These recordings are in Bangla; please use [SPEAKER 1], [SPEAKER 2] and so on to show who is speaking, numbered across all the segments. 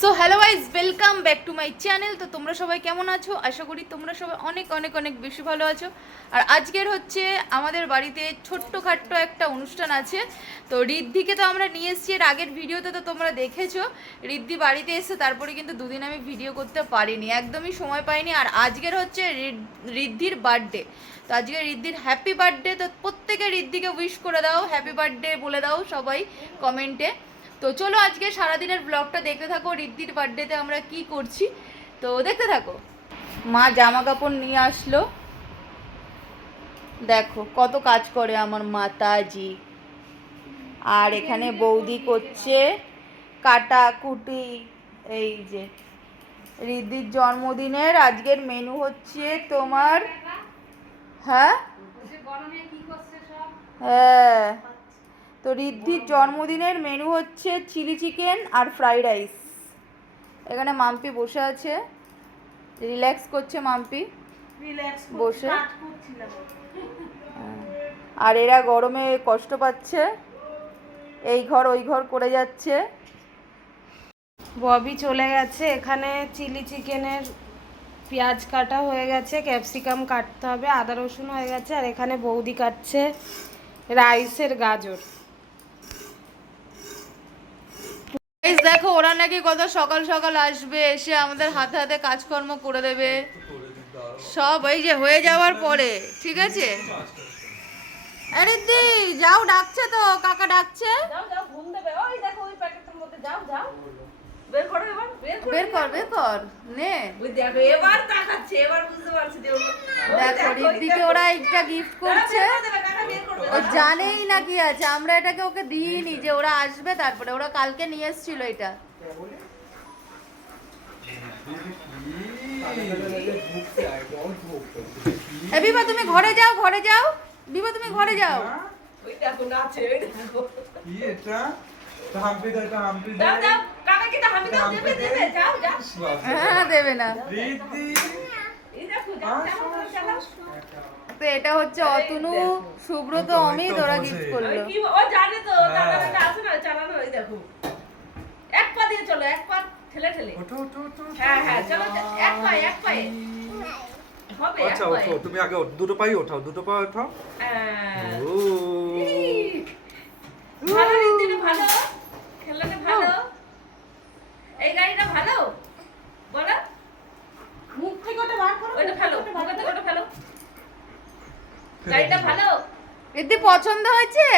[SPEAKER 1] So hello guys welcome back to my channel তো তোমরা সবাই কেমন আছো? আশা করি তোমরা সবাই অনেক অনেক অনেক বেশি ভালো আছো। আর আজকের হচ্ছে আমাদের বাড়িতে ছোট্টখাট্ট একটা অনুষ্ঠান আছে। তো ঋদ্ধিকে তো আমরা নিয়ে এসেছি এর আগের ভিডিওতে, তো তোমরা দেখেছ। ঋদ্ধি বাড়িতে এসে তারপরে কিন্তু দুদিন আমি ভিডিও করতে পারিনি, একদমই সময় পাইনি। আর আজকের হচ্ছে ঋদ্ধির বার্থডে তো আজকে ঋদ্ধির হ্যাপি বার্থডে তো প্রত্যেকে ঋদ্ধিকে উইশ করে দাও। হ্যাপি বার্থডে বলে দাও সবাই কমেন্টে তো চলো আজকে সারাদিনের ব্লগটা দেখতে থাকো রিদ্ধির বার্থডেতে আমরা কি করছি তো দেখতে থাকো। মা জামা কাপড় নিয়ে আসলো। দেখো কত কাজ করে আমার মাতাজি। আর এখানে বৌদি করছে কাটা কুটি এই যে রিদ্ধির জন্মদিনের আজকের মেনু হচ্ছে তোমার হ্যাঁ? হ্যাঁ। তো রিদ্ধির জন্মদিনের মেনু হচ্ছে চিলি চিকেন আর ফ্রাইড রাইস এখানে মাম্পি বসে আছে। রিল্যাক্স করছে মাম্পি। বসে। আর এরা গরমে কষ্ট পাচ্ছে। এই ঘর ওই ঘর করে যাচ্ছে।
[SPEAKER 2] ববি চলে গেছে। এখানে চিলি চিকেনের পেঁয়াজ কাটা হয়ে গেছে। ক্যাপসিকাম কাটতে হবে। আদা রসুন হয়ে গেছে। আর এখানে বৌদি কাটছে রাইসের গাজর।
[SPEAKER 1] Guys, দেখো ওরা নাকি কত সকাল সকাল আসবে এসে আমাদের হাতে হাতে কাজকর্ম করে দেবে। সব এই যে হয়ে যাওয়ার পরে ঠিক আছে? আরে দি যাও ডাকছে তো কাকা ডাকছে। বের কর বের কর নে। দেখো রিদ্দিকে ওরা একটা গিফট করছে। ও জানেই না কি আছে আমরা এটাকে ওকে দিইনি যে ওরা আসবে তারপরে ওরা কালকে নিয়ে এসেছিল এটা। এ বিভা তুমি ঘরে যাও ঘরে যাও। বিভা তুমি ঘরে যাও।
[SPEAKER 3] কি এটা? এটা হাম্পি দাও এটা হাম্পি দাও
[SPEAKER 1] হ্যাঁ দেবে না। তো এটা হচ্ছে অতনু সুব্রত অমিত ওরা গিফট করল।
[SPEAKER 4] এক পা দিয়ে চলো এক পা ঠেলে ঠেলে।
[SPEAKER 3] ওঠো ওঠো ওঠো
[SPEAKER 4] হ্যাঁ হ্যাঁ চলো এক পায়ে এক পায়ে। হবে
[SPEAKER 3] আচ্ছা ওঠো তুমি আগে দুটো পাই ওঠাও দুটো পা ওঠাও।
[SPEAKER 4] হ্যাঁ।
[SPEAKER 3] ও
[SPEAKER 4] ভালো রিদ্দিটা ভালো খেলাটা ভালো এই গাড়িটা ভালো বলো
[SPEAKER 2] মুখ থেকে ওটা বার করো
[SPEAKER 4] ওইটা ফেলো ওটা থেকে ওটা ফেলো গাড়িটা ভালো
[SPEAKER 1] এতে পছন্দ হয়েছে?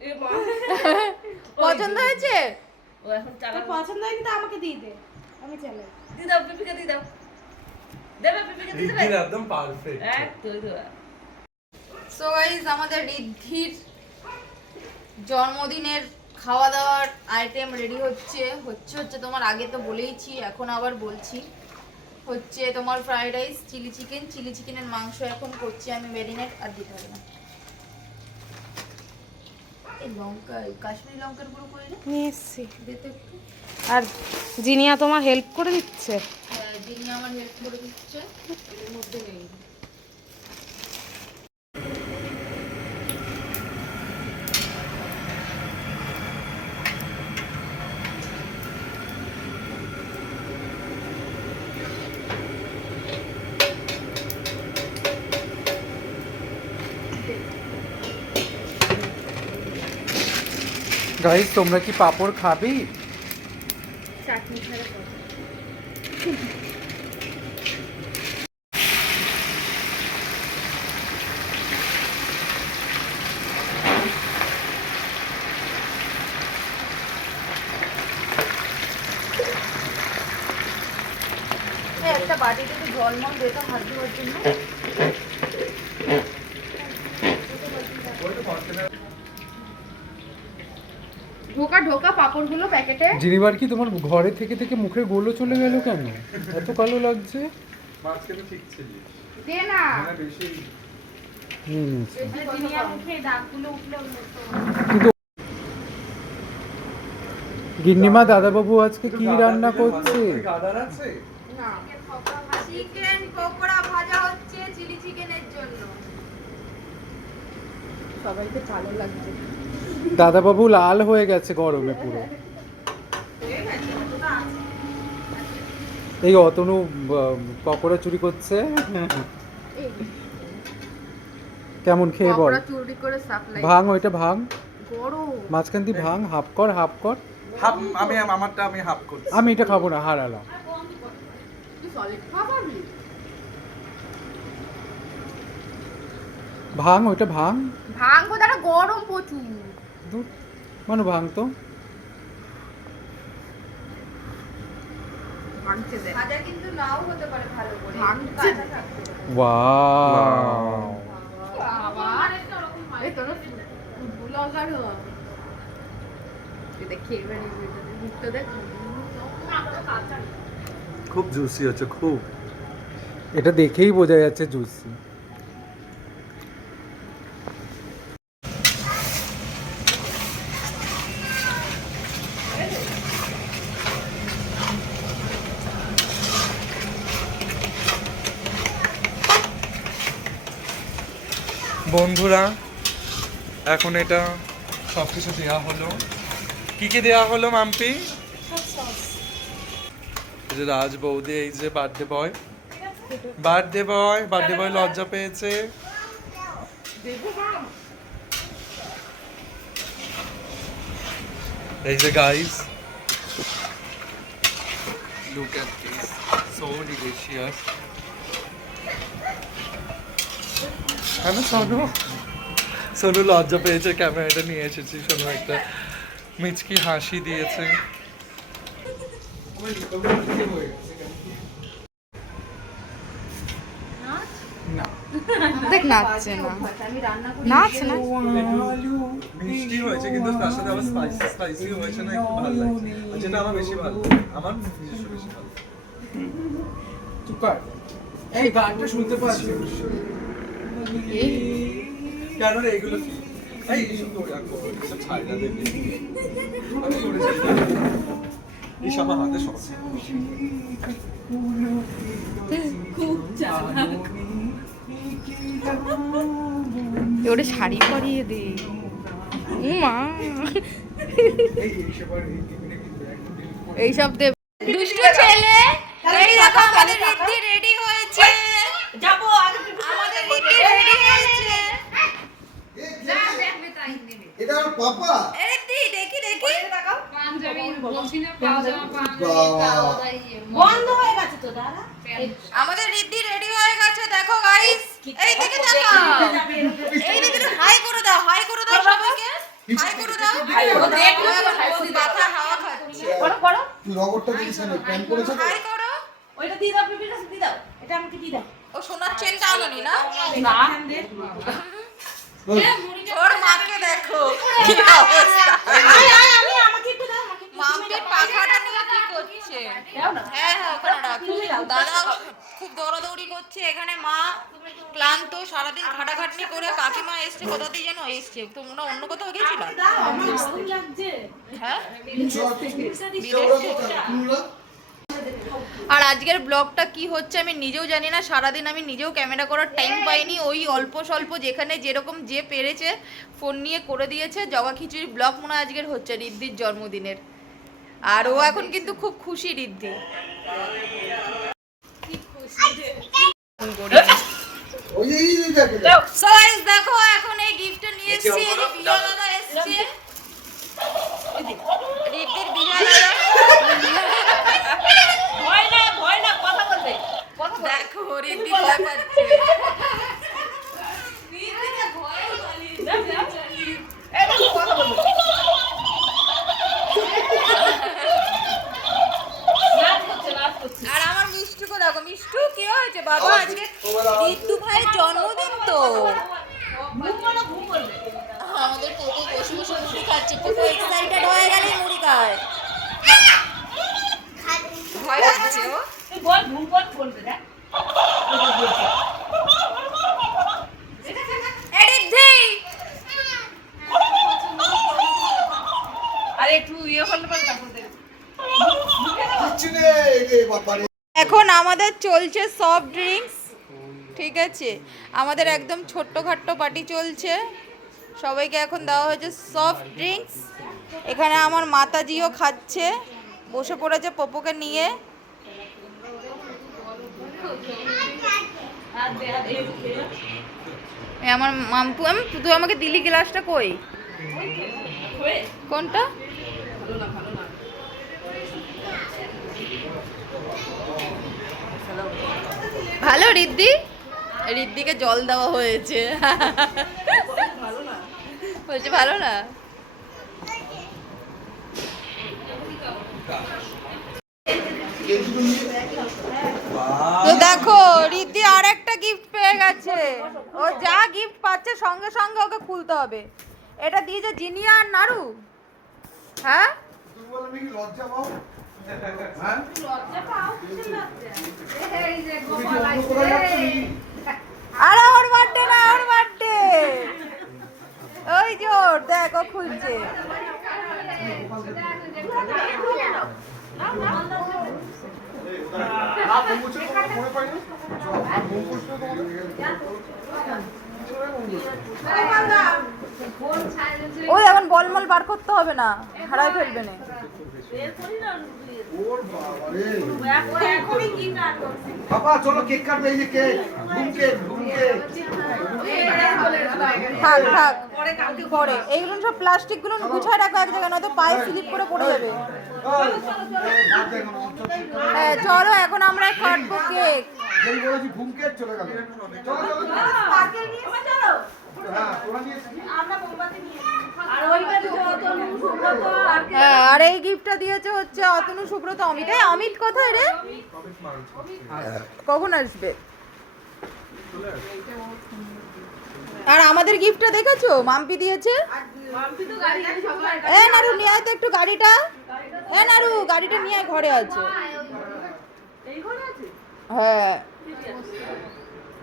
[SPEAKER 1] পছন্দ হয়েছে?
[SPEAKER 4] ও এখন
[SPEAKER 2] তোর পছন্দ হয়নি তো আমাকে দিয়ে দে। আমি চালাই
[SPEAKER 4] দি দাও পিপিকে দি দাও। দেবে পিপিকে দি দেবে
[SPEAKER 3] একদম পারফেক্ট
[SPEAKER 4] এক দুই দুই
[SPEAKER 1] সো গাইজ আমাদের রিদ্ধির জন্মদিনের খাওয়া দাওয়ার আইটেম রেডি হচ্ছে। হচ্ছে হচ্ছে তোমার আগে তো বলেইছি এখন আবার বলছি। হচ্ছে তোমার fried rice chilli chicken chilli চিকেনের মাংস এখন করছি আমি মেরিনেট আর দিতে হবে না।
[SPEAKER 2] আর জিনিয়া তোমার হেল্প করে দিচ্ছে?
[SPEAKER 1] জিনিয়া আমার হেল্প করে দিচ্ছে। এর মধ্যে নেই।
[SPEAKER 3] গাইস তোমরা কি পাপড় খাবি?
[SPEAKER 1] একটা বাটিতে জল মল দিতাম হাত ধোয়ার জন্য।
[SPEAKER 5] জিনিবার কি তোমার ঘরে থেকে থেকে মুখের গোলও চলে গেল কেন? এত কালো লাগছে।
[SPEAKER 3] মাঝখানে ঠিক ছিল।
[SPEAKER 1] দে না।
[SPEAKER 3] বেশি
[SPEAKER 5] নিয়ে নিয়েছি।
[SPEAKER 2] জিনিয়া মুখে দাগগুলো উঠলে
[SPEAKER 5] কিন্তু গিন্নিমা দাদাবাবু আজকে কি রান্না করছে?
[SPEAKER 3] গাদার আছে?
[SPEAKER 1] চিকেন পকোড়া ভাজা হচ্ছে চিলি চিকেনের জন্য। সবাইকে ভালো লাগছে।
[SPEAKER 5] দাদাবাবু লাল হয়ে গেছে গরমে পুরো। এই অতনু পকোড়া চুরি করছে। কেমন খেয়ে বল?
[SPEAKER 1] পকোড়া চুরি করে সাপ্লাই।
[SPEAKER 5] ভাঙ ওইটা ভাঙ।
[SPEAKER 1] গরম।
[SPEAKER 5] মাঝখান দিয়ে ভাঙ হাফ কর হাফ কর।
[SPEAKER 3] হাফ আমি আমারটা আমি হাফ করছি।
[SPEAKER 5] আমি এটা খাব না হারালাম
[SPEAKER 1] তুই সলিড খাবি
[SPEAKER 5] ভাঙ ওইটা ভাঙ।
[SPEAKER 1] ভাঙবো দাঁড়া গরম প্রচুর।
[SPEAKER 5] দূর মানে ভাঙ তো
[SPEAKER 1] ভাঙছে দেখ ভাজা কিন্তু নাও হতে পারে ভালো করে।
[SPEAKER 2] ভাঙছে।
[SPEAKER 1] কাঁচা থাকতে পারে।
[SPEAKER 5] ওয়াও।
[SPEAKER 1] বাবা। এই তোর ব্লগার হ তুই দেখ খেয়ে বেরিয়ে মুখটা দেখ
[SPEAKER 3] খুব জুসি হচ্ছে খুব।
[SPEAKER 5] এটা দেখেই বোঝা যাচ্ছে জুসি।
[SPEAKER 3] বন্ধুরা এখন এটা সব কিছু দেওয়া হলো। কি কি দেওয়া হলো মাম্পি? যে রাজ বৌদি এই যে birthday boy birthday boy birthday boy লজ্জা পেয়েছে। এই যে guys look at this so delicious আমি সোনু। সোনু লজ্জা পেয়েছে ক্যামেরাটা নিয়ে এসেছি। সোনু একটা মিচকি হাসি দিয়েছে।
[SPEAKER 2] দেখ নাচছে না।
[SPEAKER 1] আমি রান্না করি
[SPEAKER 2] নাচ না।
[SPEAKER 3] মিষ্টি হয়েছে কিন্তু তার সাথে আবার স্পাইসি স্পাইসি হয়েছে না একটু ভালো লাগছে। যেটা আমার বেশি ভালো আমার নিজস্ব বেশি ভালো লাগে।
[SPEAKER 5] এই গানটা শুনতে পাচ্ছি
[SPEAKER 3] কেন রে এগুলো এই এইসব করে রাখব এসব ছাই না দেখবি আমি করেছি এই সব হাতে সব
[SPEAKER 2] ওরে শাড়ি পরিয়ে দে। মা এইসব দে
[SPEAKER 1] দুষ্টু ছেলে এই দেখো আমাদের রিদ্ধি রেডি হয়েছে
[SPEAKER 4] যাব আগে
[SPEAKER 1] আমাদের রিদ্ধি রেডি হয়েছে এ রিদ্ধি দেখি দেখি।
[SPEAKER 4] বন্ধ হয়ে গেছে তো দাদা
[SPEAKER 1] আমাদের রিদ্ধি রেডি হয়ে গেছে দেখো গাইস এই দিকে তাকাও। এই দিকে হাই করে দাও হাই করে দাও সবাইকে। হাই করে দাও। ও দেখো মাথা হাওয়া খাচ্ছে।
[SPEAKER 4] করো করো।
[SPEAKER 6] তুই রবটটা দিয়েছিস না প্যান্ট করেছে
[SPEAKER 1] হাই করো।
[SPEAKER 4] ওইটা দিয়ে দাও পিপিটা দিয়ে দাও। এটা আমাকে দিয়ে দাও।
[SPEAKER 1] ও সোনার চেনটা আনোনি না?
[SPEAKER 4] না।
[SPEAKER 1] ওর মাকে দেখো। কি অবস্থা?
[SPEAKER 4] আমি আমাকে একটু দাও আমাকে
[SPEAKER 1] মাম্পির পাখাটা নিয়ে কি করছে? হ্যাঁ হ্যাঁ ওখানে রাখো। দাদা খুব দৌড়াদৌড়ি করছে। এখানে মা ক্লান্ত সারাদিন খাটাখাটনি করে কাকিমা এসছে। কোথা দিয়ে যেন এসছে। তোমরা অন্য কোথাও গেছিল
[SPEAKER 4] দাও আমার গরম লাগছে।
[SPEAKER 1] হ্যাঁ? আর আজকের ব্লগটা কি হচ্ছে আমি নিজেও জানি না সারাদিন আমি নিজেও ক্যামেরা করার টাইম পাইনি ওই অল্প স্বল্প যেখানে যেরকম যে পেরেছে ফোন নিয়ে করে দিয়েছে জগা খিচুড়ি ব্লগ মনে হয় আজকের হচ্ছে রিদ্ধির জন্মদিনের। আর ও এখন কিন্তু খুব খুশি রিদ্ধি।
[SPEAKER 6] দেখে।
[SPEAKER 1] এখন এই গিফটটা নিয়ে এসেছি দাদা এসেছে রিদ্ধির বিজয় দাদা
[SPEAKER 4] ভয় না ভয় না কথা বলবে কথা বল
[SPEAKER 1] দেখো রিদ্ধি ভয় পাচ্ছে রিদ্ধিকে ভয় পালিয়ে
[SPEAKER 4] দাও, দাও। এই দেখো, কথা বলবে নাচ করছে নাচ করছে
[SPEAKER 1] আর আমার মিষ্টুকে দেখো মিষ্টু কি হয়েছে বাবা? আজকে রিদ্দু ভাইয়ের জন্মদিন তো। আমাদের পোপো বসে বসে মুড়ি খাচ্ছে পোপো এক্সাইটেড হয়ে গেলে মুড়ি খায়। ভয় পাচ্ছে ও।
[SPEAKER 4] তুই বল ঘুম বল বলবে দেখ।
[SPEAKER 1] এখন আমাদের চলছে সফট ড্রিঙ্কস ঠিক আছে? আমাদের একদম ছোট্টখাট্ট পার্টি চলছে। সবাইকে এখন দেওয়া হয়েছে সফট ড্রিঙ্কস এখানে আমার মাতাজিও খাচ্ছে। বসে পড়েছে পপোকে নিয়ে। আমার মাম্পু, আমি তুই আমাকে দিলি গ্লাসটা কই? কোনটা? ভালো রিদ্দি রিদ্দিকে জল দেওয়া হয়েছে। বলছে ভালো না? তো দেখো রিদ্ধি আর একটা গিফট পেয়ে গেছে। ও যা গিফট পাচ্ছে, সঙ্গে সঙ্গে ওকে খুলতে হবে। এটা দিয়েছে জিনিয়া আর নাড়ু হ্যাঁ? আরে, ওর বার্থডে না, ওর বার্থডে ওই যে ওর, দেখ, ও খুলছে। ওই এখন বলমল বার করতে হবে না হারাই ফেলবে না। থাক থাক। পরে, এইগুলো সব প্লাস্টিকগুলো গুছায় রাখো এক জায়গায়, নয়তো পায়ে স্লিপ করে পড়ে যাবে।
[SPEAKER 6] চলো।
[SPEAKER 1] হ্যাঁ চলো এখন আমরা কাটবো কেক।
[SPEAKER 6] যেই বলেছি ঘুম চলে গেল। চলো চলো। চলো। ওরা
[SPEAKER 1] আর এই গিফটটা দিয়েছে হচ্ছে অতনু সুব্রত অমিত। অমিত কোথায় রে? কখন আসবে? আর আমাদের গিফটটা দেখেছ? মাম্পি দিয়েছে? এ নারু নিয়ে আয় একটু গাড়িটা। এ নারু গাড়িটা নিয়ে ঘরে আছে। হ্যাঁ।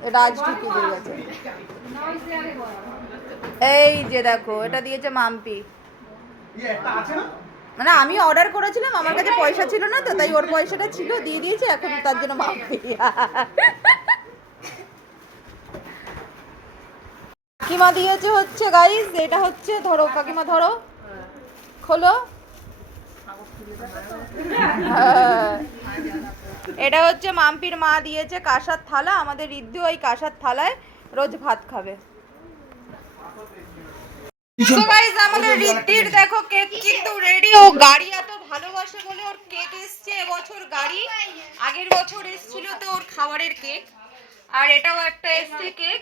[SPEAKER 1] এটা আজ ঢুকে দিয়ে গেছে। এই যে দেখো এটা দিয়েছে মাম্পি।
[SPEAKER 6] ইয়ে
[SPEAKER 1] মানে আমি অর্ডার করেছিলাম আমার কাছে পয়সা ছিল না তো তাই ওর পয়সাটা ছিল দিয়ে দিয়েছে এখন তার জন্য মাম্পি। কাকিমা দিয়েছে হচ্ছে গাইস এটা হচ্ছে ধরো কাকিমা ধরো। খোলো। হ্যাঁ। এটা হচ্ছে মাম্পির মা দিয়েছে কাঁসার থালা আমাদের রিদ্ধি ওই কাঁসার থালায় রোজ ভাত খাবে। আমাদের রিদ্ধির দেখো কেক কিন্তু রেডি ও গাড়ি এত ভালোবাসে বলে ওর কেক এসছে এবছর গাড়ি আগের বছর এসছিল তো ওর খাবারের কেক আর এটাও একটা এসছে কেক।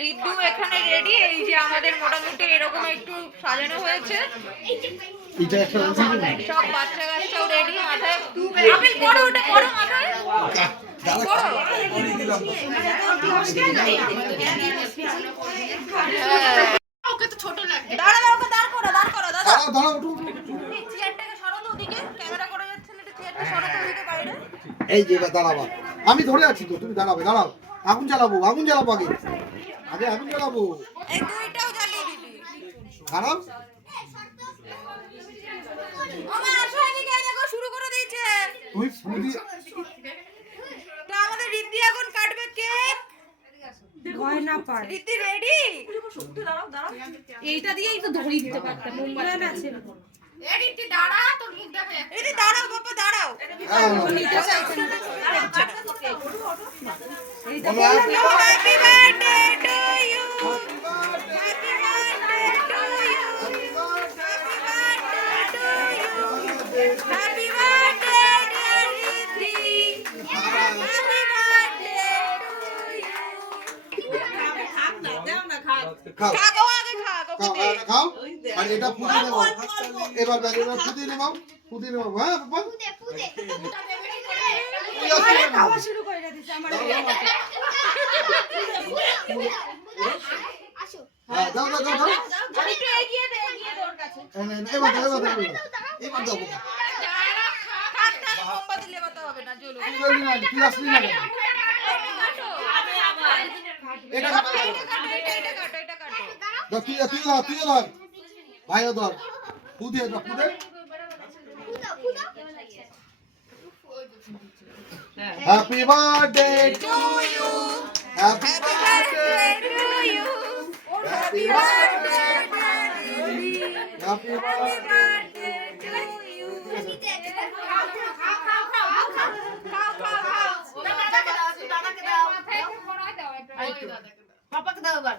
[SPEAKER 1] রিদ্ধু এখানে রেডি এই যে আমাদের মোটামুটি এরকম একটু সাজানো হয়েছে। সব বাচ্চা কাচ্চাও রেডি মাথায় আপনি পড়ো ওটা পড়ো মাথায় পড়ো। দাঁড়া করো দাঁড় করো দাদা
[SPEAKER 6] দাঁড়াও দাঁড়াও উঠো উঠো, উঠো।
[SPEAKER 1] এই চেয়ারটাকে সরো তো ওদিকে। ক্যামেরা করে যাচ্ছেন একটু চেয়ারটা সরো তো ওদিকে বাইরে।
[SPEAKER 6] এই যে দাঁড়াবা। আমি ধরে আছি তো তুমি দাঁড়াবে দাঁড়াও। আগুন জ্বালাবো আগুন জ্বালাবো আগে। আগে আগুন জ্বালাবো।
[SPEAKER 1] এই দুইটাও জ্বালিয়ে দিবি।
[SPEAKER 6] দাঁড়াও
[SPEAKER 1] আমার আসো এদিকে দেখো শুরু করে দিয়েছে।
[SPEAKER 6] তুমি ফুল দিয়ে
[SPEAKER 1] তো আমাদের রিদ্ধি এখন কাটবে কেক
[SPEAKER 2] গয়না পায়
[SPEAKER 1] রিদ্ধি রেডি
[SPEAKER 2] এইটা দিয়েই তো ধরিয়ে দিতে পারতাম মোবাইল আছে
[SPEAKER 1] রিদ্ধি দাঁড়াও বাবা দাঁড়াও
[SPEAKER 6] হ্যাঁ, বলো
[SPEAKER 1] happy
[SPEAKER 6] happy
[SPEAKER 1] birthday to you happy
[SPEAKER 6] খাও।
[SPEAKER 1] খাও আগে
[SPEAKER 6] খাও আর এটা ফুদিয়ে নেব এবার ব্যাগ এবার ফুদিয়ে নেব ফুদিয়ে নেব হ্যাঁ বাবা খাওয়া শুরু করে দিছে আমার। হ্যাঁ দাও দাও দাও দাও।
[SPEAKER 1] একটু এগিয়ে দে এগিয়ে দে। ওর কাছে
[SPEAKER 6] এবার দাও এবার দাও এবার দাও। বাবা
[SPEAKER 1] থাক থাক মোমবাতি লেবাতে হবে না জ্বলুক।
[SPEAKER 6] তুই বলবি না তুই আসলি না কেন? এটা তুই তুই ধর তুই ধর। ভাই ধর। খুদে ধর খুদে। Happy birthday to you happy birthday to you happy birthday
[SPEAKER 1] happy birthday to you খাও খাও খাও খাও
[SPEAKER 4] খাও খাও খাও দাদাকে
[SPEAKER 1] দাও। দাদাকে দাও
[SPEAKER 4] পাপাকে দাও এবার।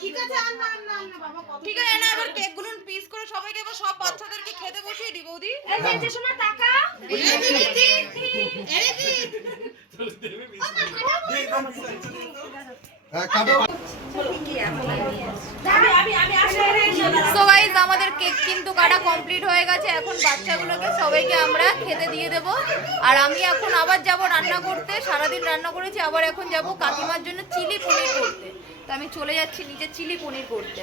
[SPEAKER 1] ঠিক আছে না এবার কেকগুলো পিস করে সবাইকে এবার সব বাচ্চাদেরকে খেতে বসিয়ে দি বৌদি
[SPEAKER 4] হ্যাঁ কাটো।
[SPEAKER 1] সো গাইজ আমাদের কেক কিন্তু কাটা কমপ্লিট হয়ে গেছে। এখন বাচ্চাগুলোকে সবাইকে আমরা খেতে দিয়ে দেব। আর আমি এখন আবার যাব রান্না করতে। সারাদিন রান্না করেছি আবার এখন যাব কাকিমার জন্য চিলি পনির করতে। তো আমি চলে যাচ্ছি নিচে চিলি পনির করতে।